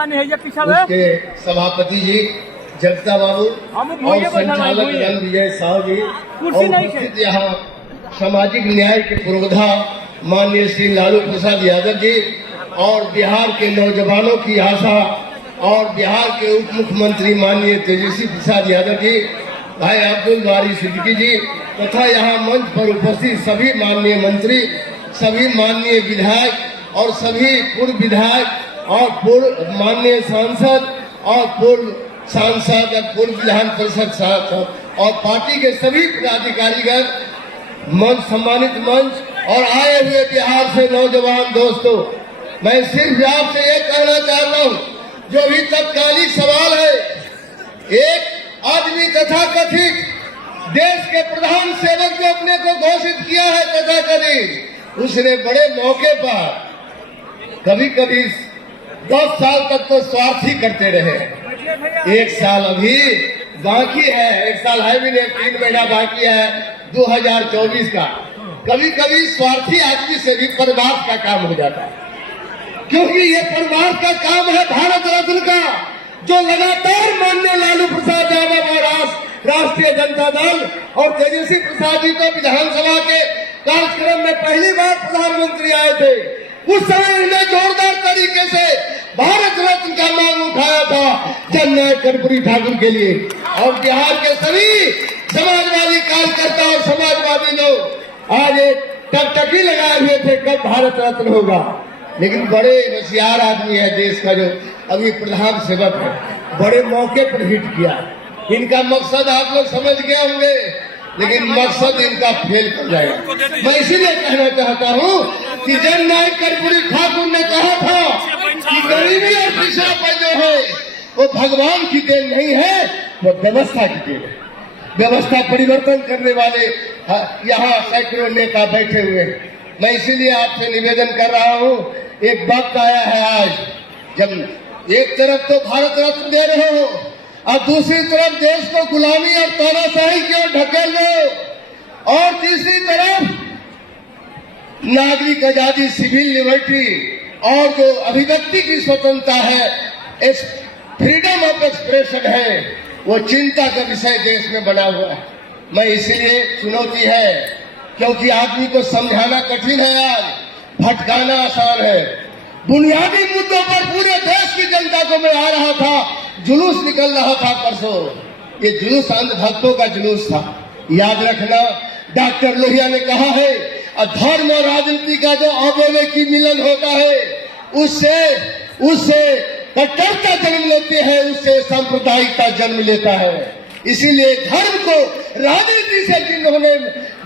उसके सभापति जी जगता बाबू और संचालक रंग विजय साहु जी और यहाँ सामाजिक न्याय के पुरोधा माननीय श्री लालू प्रसाद यादव जी और बिहार के नौजवानों की आशा और बिहार के उप मुख्यमंत्री माननीय तेजस्वी प्रसाद यादव जी, भाई अब्दुल बारी सिद्दीकी जी तथा यहाँ मंच पर उपस्थित सभी माननीय मंत्री, सभी माननीय विधायक और सभी पूर्व विधायक और पूर्व माननीय सांसद और पूर्व सांसद और पूर्व विधान परिषद सांसद और पार्टी के सभी पदाधिकारीगण, मंच सम्मानित मंच और आए हुए बिहार से नौजवान दोस्तों, मैं सिर्फ आपसे ये कहना चाहता हूँ, जो भी तत्कालिक सवाल है, एक आदमी तथाकथित देश के प्रधान सेवक जो अपने को घोषित किया है तथाकथित, उसने बड़े मौके पर कभी कभी 10 साल तक तो स्वार्थी करते रहे। 1 साल अभी बाकी है, 1 साल है भी नहीं, 3 महीना बाकी है 2024 का। कभी कभी स्वार्थी आदमी से भी परिवार का काम हो जाता है, क्योंकि ये परिवार का काम है भारत रत्न का, जो लगातार माननीय लालू प्रसाद यादव और राष्ट्रीय जनता दल और तेजस्वी प्रसाद जी तो विधानसभा के कार्यक्रम में पहली बार प्रधानमंत्री आए थे, उस समय उन्हें जोरदार तरीके से भारत रत्न का मांग उठाया था जननायक कर्पूरी ठाकुर के लिए। और बिहार के सभी समाजवादी कार्यकर्ता और समाजवादी लोग आज एक टकटकी लगाए हुए थे कब भारत रत्न होगा। लेकिन बड़े होशियार आदमी है देश का, जो अभी प्रधान सेवक है, बड़े मौके पर हिट किया। इनका मकसद आप लोग समझ गए होंगे, लेकिन मकसद इनका फेल कर जाएगा। मैं इसीलिए कहना चाहता हूँ कि जननायक कर्पूरी ठाकुर ने कहा था कि गरीबी और पिछड़ापन जो है वो भगवान की देन नहीं है, वो व्यवस्था की देन है। व्यवस्था परिवर्तन करने वाले यहाँ सैकड़ों नेता बैठे हुए हैं। मैं इसीलिए आपसे निवेदन कर रहा हूँ, एक वक्त आया है आज जब एक तरफ तो भारत रत्न दे रहे हो और दूसरी तरफ देश को गुलामी और तानाशाही की ओर ढकेल रहे हो, और तीसरी तरफ नागरिक आजादी, सिविल लिबर्टी और जो अभिव्यक्ति की स्वतंत्रता है, फ्रीडम ऑफ एक्सप्रेशन है, वो चिंता का विषय देश में बना हुआ है। मैं इसीलिए चुनौती है, क्योंकि आदमी को समझाना कठिन है, आज भटकाना आसान है। बुनियादी मुद्दों पर पूरे देश की जनता को मैं आ रहा था, जुलूस निकल रहा था परसों, ये जुलूस अंधभक्तों का जुलूस था। याद रखना, डॉक्टर लोहिया ने कहा है, धर्म और राजनीति का जो अवयव की मिलन होता है, उससे कट्टरता जन्म लेती है, उससे सांप्रदायिकता जन्म लेता है। इसीलिए धर्म को राजनीति से जिन्होंने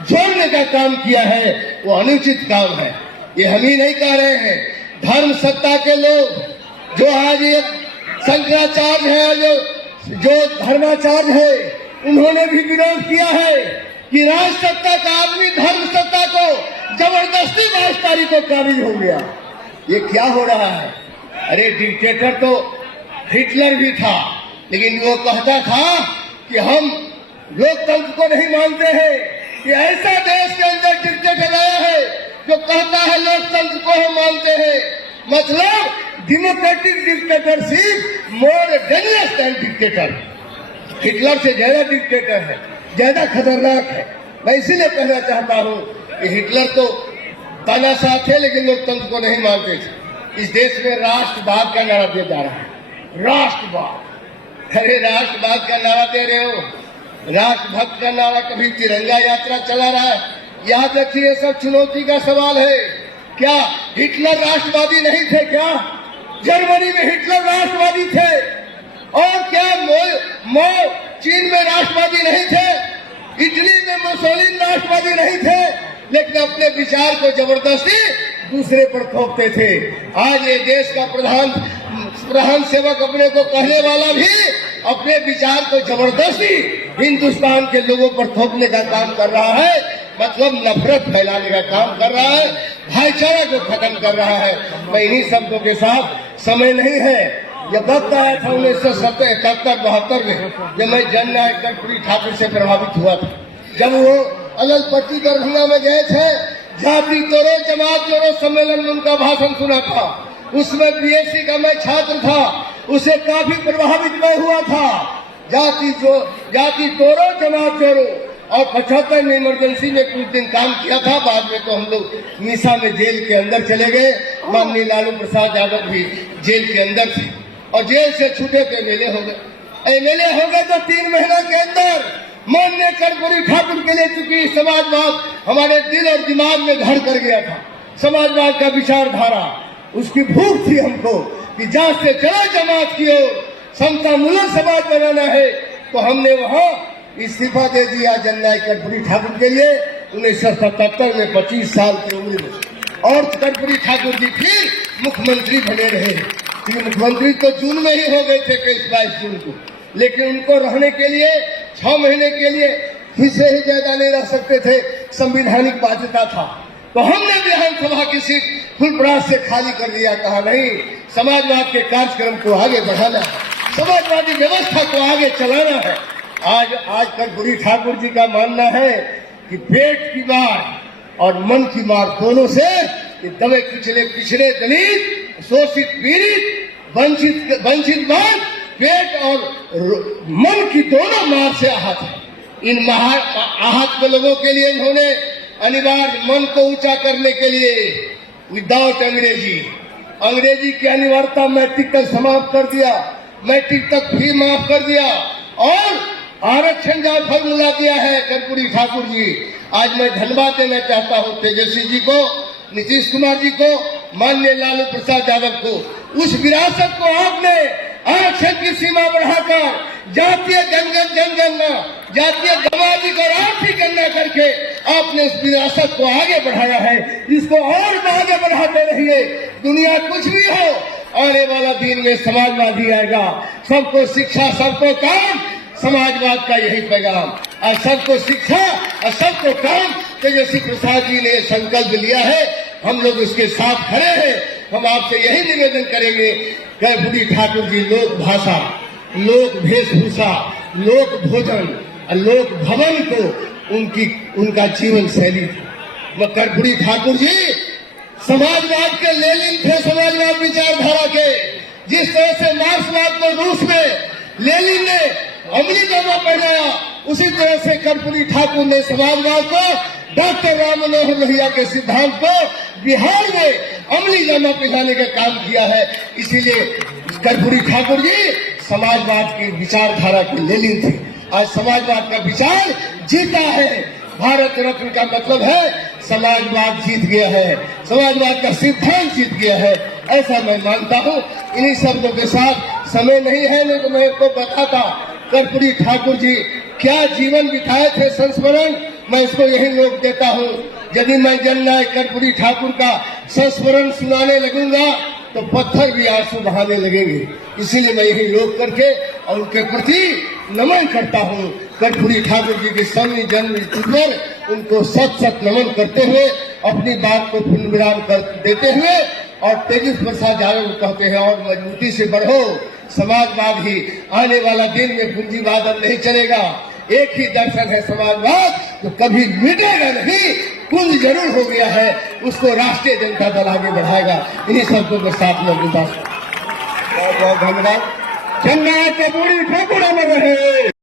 जोड़ने का काम किया है, वो अनुचित काम है। ये हम ही नहीं कह रहे हैं, धर्म सत्ता के लोग, जो आज ये शंकराचार्य है, जो धर्माचार्य है, उन्होंने भी विरोध किया है कि राज सत्ता का आदमी धर्म सत्ता को जबरदस्ती 22 तारीख को काबिज हो गया। ये क्या हो रहा है? अरे डिक्टेटर तो हिटलर भी था, लेकिन वो कहता था कि हम लोकतंत्र को नहीं मानते हैं। ये ऐसा देश के अंदर डिक्टेटर आया है जो कहता है लोकतंत्र को हम मानते हैं। मतलब democratic dictatorship more dangerous than dictator. Hitler से ज्यादा डिक्टेटर है, ज्यादा खतरनाक है। मैं इसीलिए कहना चाहता हूँ कि हिटलर तो तानाशाह थे, लेकिन लोकतंत्र को नहीं मानते थे। इस देश में राष्ट्रवाद का नारा दिया जा रहा है, राष्ट्रवाद। अरे राष्ट्रवाद का नारा दे रहे हो, राष्ट्रभक्त का नारा, कभी तिरंगा यात्रा चला रहा है। याद रखिए, सब चुनौती का सवाल है। क्या हिटलर राष्ट्रवादी नहीं थे? क्या जर्मनी में हिटलर राष्ट्रवादी थे? और क्या चीन में राष्ट्रवादी नहीं थे? इटली में मुसोलिनी राष्ट्रवादी नहीं थे? लेकिन अपने विचार को जबरदस्ती दूसरे पर थोपते थे। आज ये देश का प्रधान सेवक अपने को कहने वाला भी अपने विचार को जबरदस्ती हिंदुस्तान के लोगों पर थोपने का काम कर रहा है। मतलब नफरत फैलाने का काम कर रहा है, भाईचारा को खत्म कर रहा है। मैं इन्हीं शब्दों के साथ, समय नहीं है, जब वक्त आया था 1971-72 में, जब मैं जननायक कर्पूरी ठाकुर से प्रभावित हुआ था, जब वो अललपट्टी दरभंगा में गए थे, जाति तोड़ो जमात जोड़ो सम्मेलन में उनका भाषण सुना था। उसमें बीएससी का मैं छात्र था, उसे काफी प्रभावित मैं हुआ था। जाति तोड़ो जमात जोड़ो, और 75 में इमरजेंसी में कुछ दिन काम किया था। बाद में तो हम लोग मीसा में जेल के अंदर चले गए। माननीय लालू प्रसाद यादव भी जेल के अंदर थे और जेल से छूटे तो एमएलए हो गए। एमएलए हो गए तो 3 महीना के अंदर माननीय कर्पूरी ठाकुर के लिए, चूंकि समाजवाद हमारे दिल और दिमाग में घर कर गया था, समाजवाद का विचारधारा, उसकी भूख थी हमको कि जहाँ से चलो जमात की ओर, समतामूलक समाज बनाना है। तो हमने वहाँ इस्तीफा दे दिया जननायक कर्पूरी ठाकुर के लिए 1977 में 25 साल की उम्र में। और कर्पूरी ठाकुर जी फिर मुख्यमंत्री बने रहे। मुख्यमंत्री तो जून में ही हो गए थे, 22 जून को, लेकिन उनको रहने के लिए 6 महीने के लिए फिर से ही ज्यादा नहीं रह सकते थे, संवैधानिक बाध्यता था। तो हमने विधानसभा की सीट फुलपरास से खाली कर दिया। कहा नहीं, समाजवाद के कार्यक्रम को आगे बढ़ाना है, समाजवादी व्यवस्था को आगे चलाना है। आज कर्पूरी ठाकुर जी का मानना है कि पेट की मार और मन की मार दोनों से दबे कुचले पिछड़े दलित शोषित पीड़ित वंचित वर्ग पेट और मन की दोनों मार से आहत है। इन आहत लोगों के लिए उन्होंने अनिवार्य मन को ऊंचा करने के लिए विदाउट अंग्रेजी की अनिवार्यता मैट्रिक तक समाप्त कर दिया, मैट्रिक तक फी माफ कर दिया और आरक्षण का फॉर्मूला दिया है कर्पूरी ठाकुर जी। आज मैं धन्यवाद देना चाहता हूँ तेजस्वी जी को, नीतीश कुमार जी को, माननीय लालू प्रसाद यादव को। उस विरासत को आपने आरक्षण की सीमा बढ़ाकर जातीय जनगणना, जातीय सामाजिक और आर्थिक गणना करके आपने उस विरासत को आगे बढ़ाया है। इसको और आगे बढ़ाते रहिए। दुनिया कुछ भी हो, आने वाला दिन में समाजवादी आएगा। सबको शिक्षा, सबको काम, समाजवाद का यही पैगाम। और सबको शिक्षा और सबको काम तेजस्वी प्रसाद जी ने संकल्प लिया है, हम लोग उसके साथ खड़े हैं। हम आपसे यही निवेदन करेंगे, कर्पूरी ठाकुर जी लोक भाषा, लोक वेशभूषा, लोक भोजन और लोक भवन को उनका जीवन शैली था। कर्पूरी ठाकुर जी समाजवाद के लेनिन थे, समाजवाद विचारधारा के। जिस तरह से मार्क्सवाद को रूस में लेनिन ने अमली जामा पहनाया, उसी तरह से कर्पूरी ठाकुर ने समाजवाद को, डॉक्टर राम मनोहर लोहिया के सिद्धांत को बिहार में अमली जामा पहनाने का काम किया है। इसीलिए कर्पूरी ठाकुर जी समाजवाद की विचारधारा के लेनिन थे। आज समाजवाद का विचार जीता है। भारत रत्न का मतलब है समाजवाद जीत गया है, समाजवाद का सिद्धांत जीत गया है, ऐसा मैं मानता हूँ। इन्हीं शब्दों के साथ, समय नहीं है नहीं तो मैं आपको बताता कर्पूरी ठाकुर जी क्या जीवन बिताए थे। संस्मरण मैं इसको यही लोग देता हूँ। यदि मैं जननायक कर्पूरी ठाकुर का संस्मरण सुनाने लगूंगा तो पत्थर भी आंसू बहाने लगेंगे। इसीलिए मैं यही लोग करके और उनके प्रति नमन करता हूँ। कर्पूरी ठाकुर जी के सभी जन्म पर उनको सत नमन करते हुए अपनी बात को पूर्णविराम कर देते हुए और तेजस्वी प्रसाद यादव कहते हैं और मजबूती से बढ़ो, समाजवाद ही आने वाला दिन में पूंजीवाद अब नहीं चलेगा। एक ही दर्शन है समाजवाद, जो कभी मिटेगा नहीं, कुंज जरूर हो गया है, उसको राष्ट्रीय जनता दल आगे बढ़ाएगा। इन्हीं शब्दों के साथ में बहुत बहुत धन्यवाद। जननायक कर्पूरी ठाकुर अमर रहे।